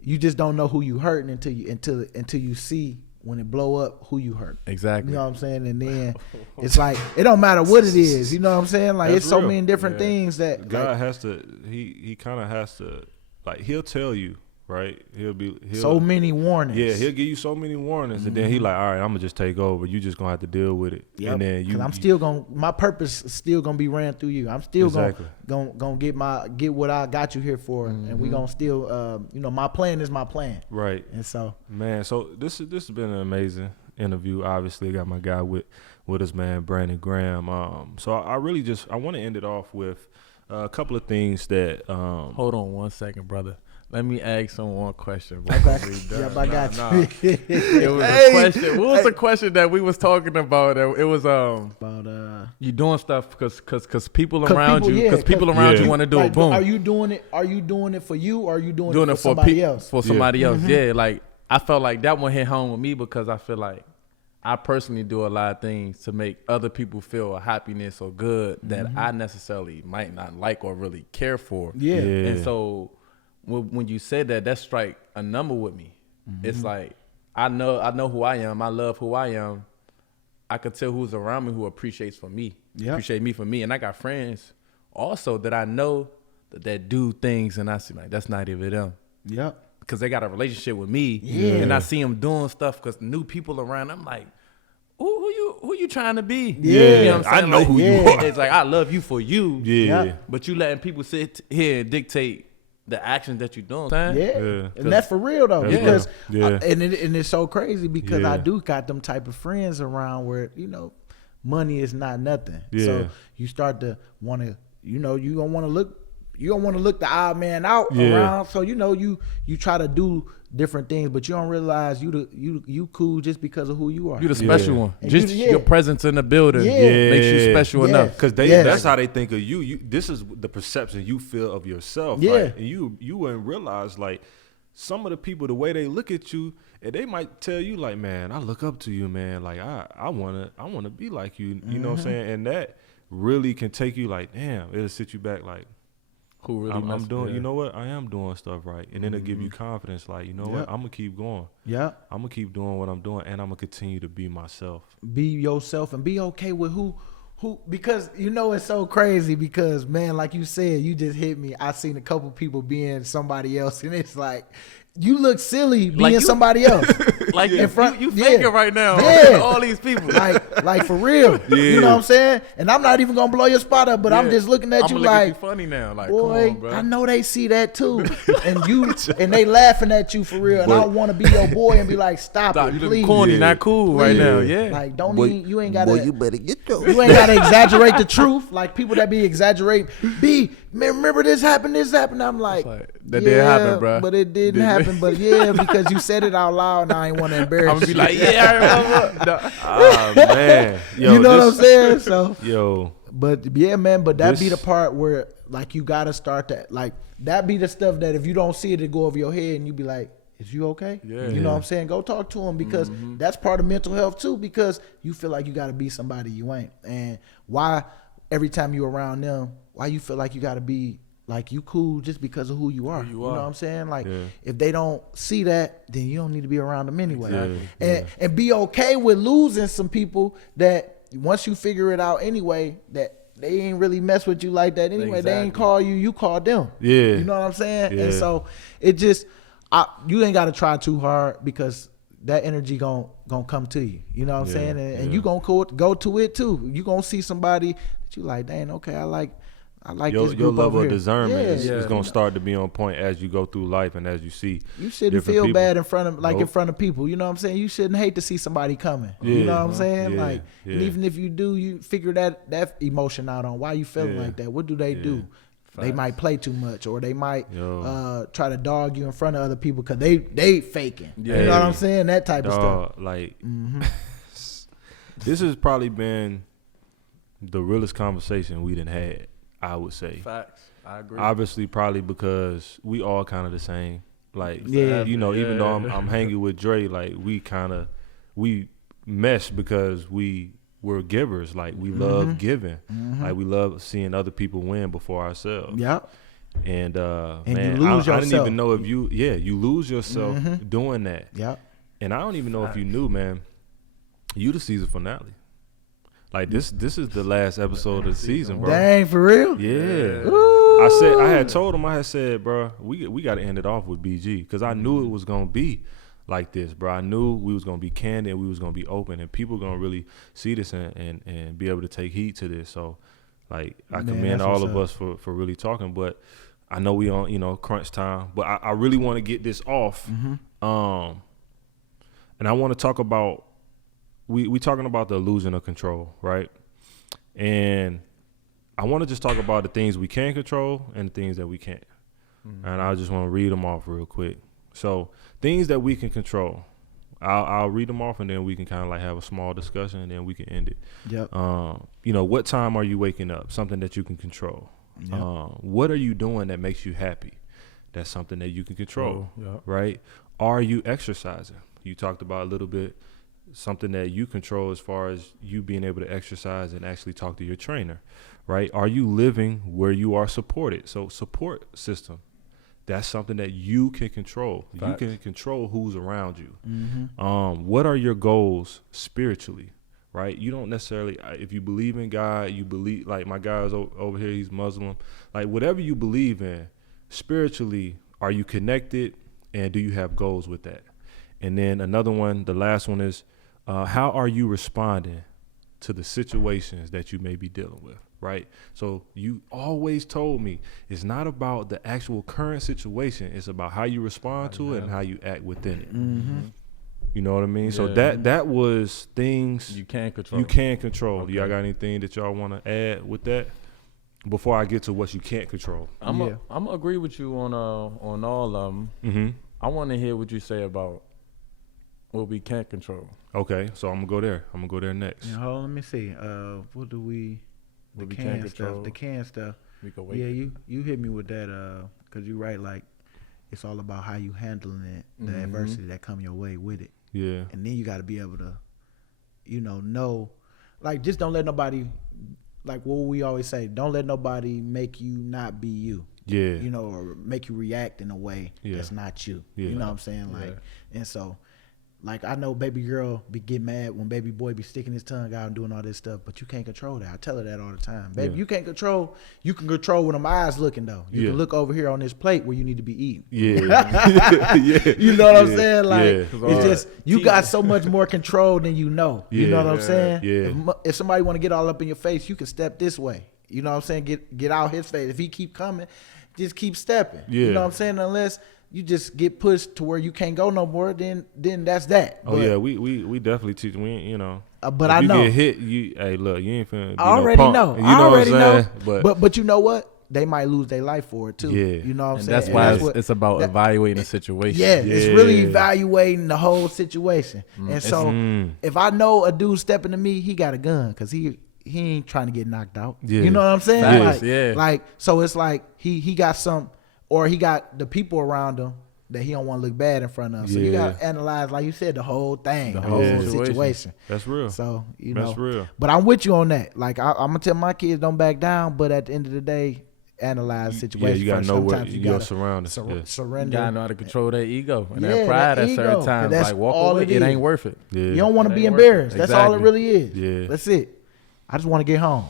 you just don't know who you hurting until you see when it blow up who you hurt. Exactly. You know what I'm saying? And then it's like it don't matter what it is. You know what I'm saying? Like That's it's so real. many different things that God like, has to. He kind of has to. Like he'll tell you, right? He'll so many warnings. Yeah, he'll give you so many warnings, and then he like, all right, I'm gonna just take over. You just gonna have to deal with it. Yep. And then Cause I'm still gonna, my purpose is still gonna be ran through you. I'm still Exactly. gonna get what I got you here for, and we gonna still, my plan is my plan. right. And so, Man, so this has been an amazing interview. Obviously, I got my guy with us, man, Brandon Graham. So I really I want to end it off with a couple of things that. Hold on 1 second, brother. Let me ask someone one question. okay, yep, I got you. It was a question. What was the question that we was talking about? It was About you doing stuff because people around people, you yeah, because people around yeah. you want to do like, it. Boom. Are you doing it for you, or are you doing it for for somebody else? For somebody else. Yeah, like I felt like that one hit home with me because I feel like I personally do a lot of things to make other people feel a happiness or good that I necessarily might not like or really care for. Yeah. And so when you said that strike a number with me. It's like I know who I am. I love who I am. I could tell who's around me who appreciate me for me. And I got friends also that I know that do things and I see like that's not even them. Yep. Because they got a relationship with me, Yeah. and I see them doing stuff because new people around. I'm like, who you trying to be? Yeah. You know what I'm I saying? know Like, who you yeah. are. It's like I love you for you, Yeah. Yep. but you letting people sit here and dictate the actions that you're doing. Yeah. Yeah. And that's for real though, That's because real. Yeah. and it's so crazy because I Yeah. do got them type of friends around where money is not nothing. Yeah. So you start to want to, you don't want to look the odd man out Yeah. around. So you try to do different things, but you don't realize you cool just because of who you are. You the special one. And Just you- yeah. your presence in the building Yeah. makes you special Yeah. enough. Because Yes. that's how they think of you. This is the perception you feel of yourself. Yeah. Right? And you wouldn't realize like some of the people, the way they look at you, and they might tell you like, man, I look up to you, man. Like I wanna be like you. You know what I'm saying? And that really can take you like, damn, it'll sit you back like, Who really I'm doing, yeah. you know what? I am doing stuff right. And then it'll give you confidence like, you know what? I'm going to keep going. Yeah. I'm going to keep doing what I'm doing, and I'm going to continue to be myself. Be yourself and be okay with who because it's so crazy because man, like you said, you just hit me. I seen a couple people being somebody else and it's like you look silly being Like you- somebody else. Like In front- you yeah. faking right now. Yeah. All these people. like for real. You know what I'm saying? And I'm not even gonna blow your spot up, but I'm Yeah. just looking at I'ma you look at like you funny now. Like, boy, come on, bro. I know they see that too. and they laughing at you for real. And I want to be your boy and be like, stop Stop, it, you please. looking corny, not cool right Please. now. Yeah. Like don't Boy, even you ain't gotta you better get your. you ain't gotta exaggerate the truth. Like people that be exaggerating. Man, remember this happened. I'm like, that didn't happen, bro. But it didn't happen. But yeah, because you said it out loud, and I ain't want to embarrass I'm gonna be you. like, yeah, I remember. No. Ah, man. Yo, you know what I'm saying? So, Yo. but yeah, man. But that be the This- part where like you gotta start that. Like that be the stuff that if you don't see it, it go over your head, and you be like, is you okay? Yeah. You know what I'm saying? Go talk to him because that's part of mental health too. Because you feel like you got to be somebody you ain't, and why every time you around them, why you feel like you got to be like you cool just because of who you are. You know what I'm saying? Like if they don't see that, then you don't need to be around them anyway. Exactly. And be okay with losing some people that once you figure it out anyway that. They ain't really mess with you like that anyway. They ain't Exactly. call you, you call them. Yeah. You know what I'm saying? Yeah. And so it just, you ain't got to try too hard because that energy gon' come to you. You know what I'm saying? And you gonna go to it too. You gonna see somebody that you like, dang, okay, I like Your this group level over of here. discernment is Yeah. going to start to be on point as you go through life and as you see. You shouldn't different feel people. bad in front of in Nope. front of people. You know what I'm saying? You shouldn't hate to see somebody coming. You Yeah. know what I'm saying? Yeah. Like, and Yeah. even if you do, you figure that emotion out on why you feeling Yeah. like that. What do they do? They Facts. might play too much, or they might Yo. try to dog you in front of other people because they faking. Yeah. You know what I'm saying? That type of stuff. Dog, like, this has probably been the realest conversation we done had, I would say. Facts. I agree. Obviously, probably because we all kind of the same. Like, Yeah. you know, even though I'm hanging with Dre, like we mesh because we're givers. Like, we love giving. Like, we love seeing other people win before ourselves. Yep. And man, you lose I didn't yourself. even know if you lose yourself doing that. Yep. And I don't even know if you knew, man, you the season finale. Like, this is the last episode of the season, bro. Dang, for real? Yeah. Ooh. I had told him, bro, we got to end it off with BG, because I knew it was going to be like this, bro. I knew we was going to be candid, we was going to be open, and people going to really see this and be able to take heed to this. So, like, I commend all of us for really talking, but I know we on, you know, crunch time, but I really want to get this off. And I want to talk about, we talking about the illusion of control, right? And I want to just talk about the things we can control and the things that we can't. And I just want to read them off real quick. So, things that we can control, I'll read them off, and then we can kind of like have a small discussion, and then we can end it. Yep. You know, what time are you waking up? Something that you can control. Yep. What are you doing that makes you happy? That's something that you can control, Yep. right? Are you exercising? You talked about a little bit something that you control as far as you being able to exercise and actually talk to your trainer, right? Are you living where you are supported? So support system, that's something that you can control. Facts. You can control who's around you. What are your goals spiritually, right? You don't necessarily, if you believe in God, you believe, like my guy's over here, he's Muslim. Like, whatever you believe in, spiritually, are you connected, and do you have goals with that? And then another one, the last one is, how are you responding to the situations that you may be dealing with, right? So you always told me it's not about the actual current situation. It's about how you respond to it and how you act within it. You know what I mean? So that was things You can control. you can control. Okay. Y'all got anything that y'all want to add with that before I get to what you can't control? I'm gonna agree with you on all of them. Mm-hmm. I want to hear what you say about what we can't control. Okay, so I'm gonna go there next. Yeah, hold on, let me see. What do we? The What we can can't stuff. control. The can stuff. We can wait. Yeah, you hit me with that. Cause you're right. Like, it's all about how you handling it, the adversity that come your way with it, Yeah. and then you got to be able to, know, like, just don't let nobody, like what we always say, don't let nobody make you not be you. Yeah. Or make you react in a way that's not you. Yeah. You know what I'm saying? Like, and so, like, I know baby girl get mad when baby boy be sticking his tongue out and doing all this stuff, but you can't control that. I tell her that all the time. Baby, you can control when them eyes looking, though. You can look over here on this plate where you need to be eating. Yeah. Yeah. You know what I'm saying? Like, Yeah. it's just, you got so much more control than you know. You know what I'm saying? Yeah. If somebody want to get all up in your face, you can step this way. You know what I'm saying? Get out his face. If he keep coming, just keep stepping. Yeah. You know what I'm saying? Unless you just get pushed to where you can't go no more, then that's that. Oh, yeah, we definitely teach. We ain't, But if I you know. get hit, hey, look, you ain't finna be I already no punk. know. You know I already what I'm know. saying? But you know what? They might lose their life for it too. Yeah. You know what I'm And saying? that's why what- it's about evaluating the situation. Yeah, it's really Yeah. evaluating the whole situation. And so if I know a dude stepping to me, he got a gun because he ain't trying to get knocked out. Yeah. You know what I'm saying? Facts, Like, yeah. like, so it's like he got some, or he got the people around him that he don't want to look bad in front of. So you Yeah. got to analyze, like you said, the whole thing, the whole whole situation. situation. That's real. So, That's real. But I'm with you on that. Like, I'm going to tell my kids don't back down, but at the end of the day, analyze the situation. Yeah, you gotta first. know what Sometimes you your gotta surroundings. Yeah. You surrender. gotta know how to control that ego and Yeah, that pride that at certain ego, 'cause times. that's Like, walk all away. it It is. ain't worth it. Yeah. You don't want to It be ain't worth it. embarrassed. That's all it Exactly. really is. Yeah. That's it. I just want to get home.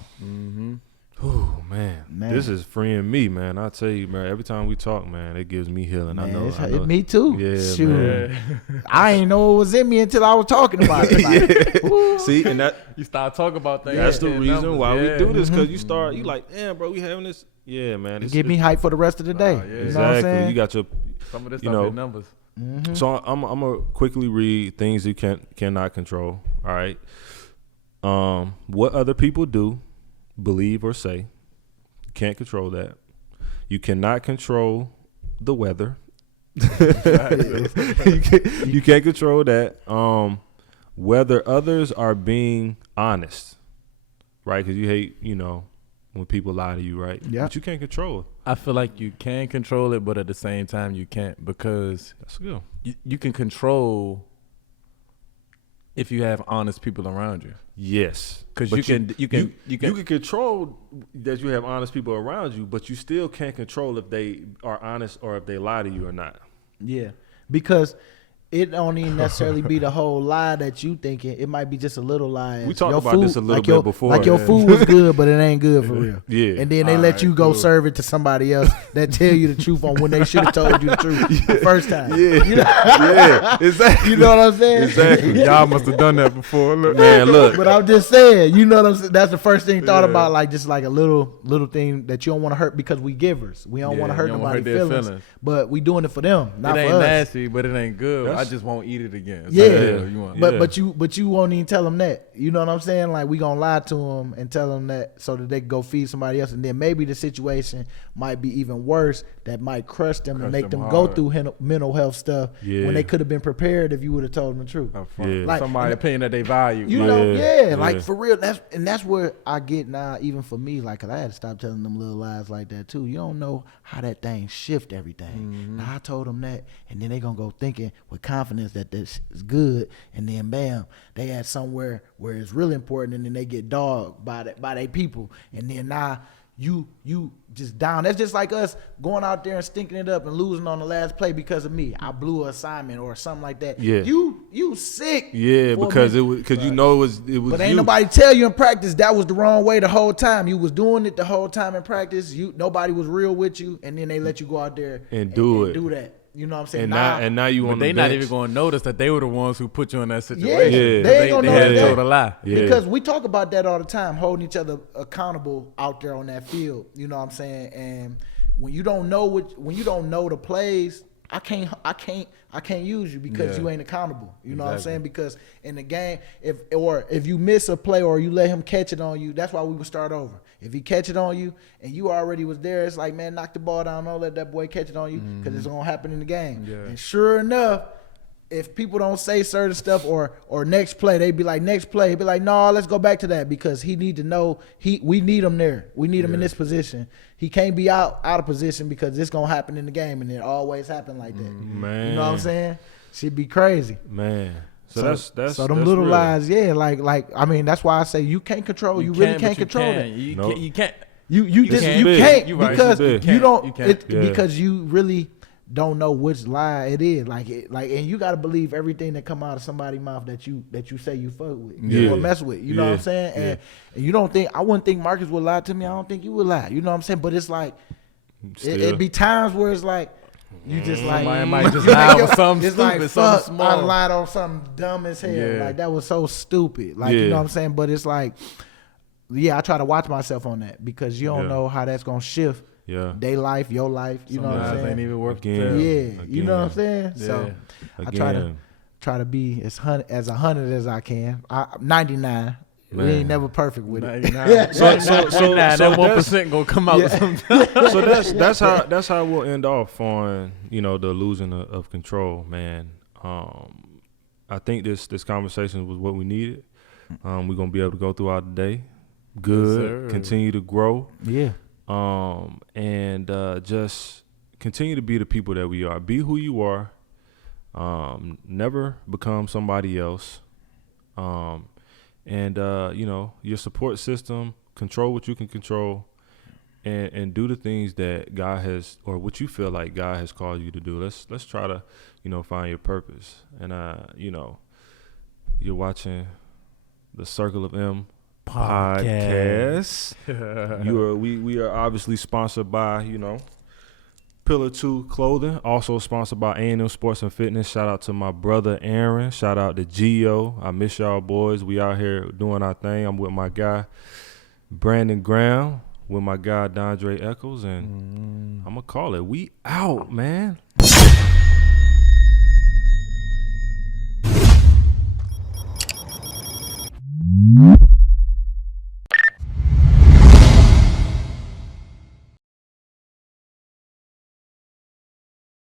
Oh man, Man. this is freeing me, man. I tell you, man. Every time we talk, man, it gives me healing. Man, I know. it's me too. Yeah, Shoot. man. I ain't know it was in me until I was talking about it. Like, woo. See, and You start talking about things. that's the hitting reason numbers. why Yeah. we do this, because you start, you like, damn, bro, we having this. Yeah, man. Get me hyped for the rest of the day. yeah. You know what I'm Exactly. saying? You got your. Some of this You stuff know, hit numbers. So I'm gonna quickly read things you cannot control. All right. What other people do, believe, or say. You can't control that. You cannot control the weather. you can't control that. Whether others are being honest. right? Because you hate, when people lie to you, right? Yeah. But you can't control it. I feel like you can control it, but at the same time you can't, because That's good. you can control if you have honest people around you. Yes, Because but you can you can control that you have honest people around you, but you still can't control if they are honest or if they lie to you or not. Yeah, because it don't even necessarily be the whole lie that you thinking. It might be just a little lie. We talked Your about food, this a little like bit your, before. Like your food was good, but it ain't good for real. Yeah. And then they let you go serve it to somebody else that tell you the truth on when they should have told you the truth the first time. Yeah, You know? yeah, exactly. You know what I'm saying? Exactly. Y'all must have done that before. Look. Man, look. But I'm just saying, you know what I'm saying? That's the first thing thought about, like just like a little thing that you don't want to hurt, because we givers. We don't want to hurt you don't wanna nobody's hurt their feelings, but we doing it for them, not It ain't for us. nasty, but it ain't good. That's- I just won't eat it again. It's Yeah. like, you want- Yeah. But you won't even tell them that. You know what I'm saying? Like, we gonna lie to them and tell them that so that they can go feed somebody else, and then maybe the situation might be even worse. That might crush them and Crush make them them go hard. through mental health stuff Yeah. when they could have been prepared if you would have told them the truth. Up front. Yeah. Like, Somebody opinion that they value. You Like, know, Yeah, like yeah. for real. That's where I get now. Even for me, like, 'cause I had to stop telling them little lies like that too. You don't know how that thing shift everything. Now I told them that, and then they gonna go thinking with confidence that this is good, and then bam, they at somewhere where it's really important, and then they get dogged by their people, and then now you just down. That's just like us going out there and stinking it up and losing on the last play because of me. I blew an assignment or something like that. Yeah. You sick. Yeah, for a because minute. it was But ain't you. nobody tell you in practice that was the wrong way the whole time. You was doing it the whole time in practice. Nobody was real with you, and then they let you go out there And do it. do that. You know what I'm saying? and now you But on they the not bench. even going to notice that they were the ones who put you in that situation. Yeah, Yeah. they ain't gonna know had to that. told a lie. Yeah. Because we talk about that all the time, holding each other accountable out there on that field. You know what I'm saying? And when you don't know the plays, I can't use you because Yeah. you ain't accountable. You know what I'm Exactly. saying? Because in the game, if you miss a play or you let him catch it on you, that's why we would start over. If he catch it on you and you already was there, it's like, man, knock the ball down, don't let that boy catch it on you, because it's gonna happen in the game. Yeah. And sure enough, if people don't say certain stuff or next play, they be like, next play, be like, no, let's go back to that, because he need to know we need him there. We need him in this position. He can't be out of position because it's gonna happen in the game, and it always happen like that. Man. You know what I'm saying? Should be crazy. Man. So that's so them that's little real. lies, yeah. Like I mean, that's why I say you can't control. You really can, can't but you control can. that. You Nope. can't. You can't. You This just is you big. can't You right. because This is you big. don't You can't. Yeah. because you really don't know which lie it is. Like and you got to believe everything that come out of somebody's mouth that you say you fuck with Yeah. or mess with. You know what I'm Yeah. saying? Yeah. And you don't think I wouldn't think Marcus would lie to me. I don't think you would lie. You know what I'm saying? But it's like Still. it be times where it's like you just like Somebody might just lie on something it's stupid, like, something fuck, I small. lied on something dumb as hell. Yeah. Like that was so stupid. Like you Yeah. know what I'm saying? But it's like, yeah, I try to watch myself on that because you don't Yeah. know how that's gonna shift Yeah. their life, your life. You know what I'm Sometimes saying? ain't even worth the Again. tell. Yeah, you know what I'm saying? Yeah. So I Again. try to be as 100 as I can. 99. We Man. ain't never perfect with it. 99. So that that's- 1% gonna come out sometime. So that's how we'll end off on the losing of control, man. I think this conversation was what we needed. We're gonna be able to go throughout the day, good, sir. continue to grow, Yeah. and just continue to be the people that we are. Be who you are. Never become somebody else. And your support system, control what you can control, and do the things that God has, or what you feel like God has called you to do. Let's try to, find your purpose. And you're watching the Circle of M podcast. We are obviously sponsored by Pillar 2 Clothing, also sponsored by A&M Sports and Fitness. Shout out to my brother Aaron. Shout out to Gio. I miss y'all boys. We out here doing our thing. I'm with my guy Brandon Graham, with my guy Dondre Echols, and I'm gonna call it. We out, man.